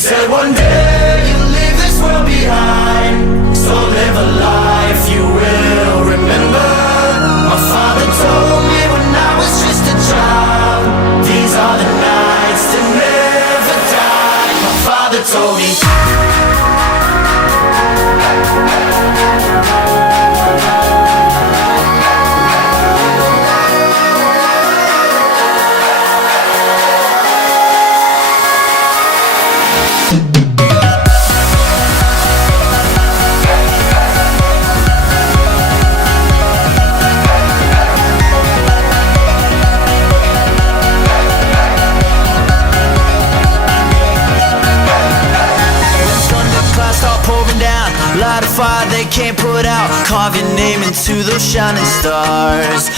said one day you'll leave this world behind, so live a life you will remember. My father told me when I was just a child, these are the nights that never die. My father told me. Light a fire they can't put out. Carve your name into those shining stars.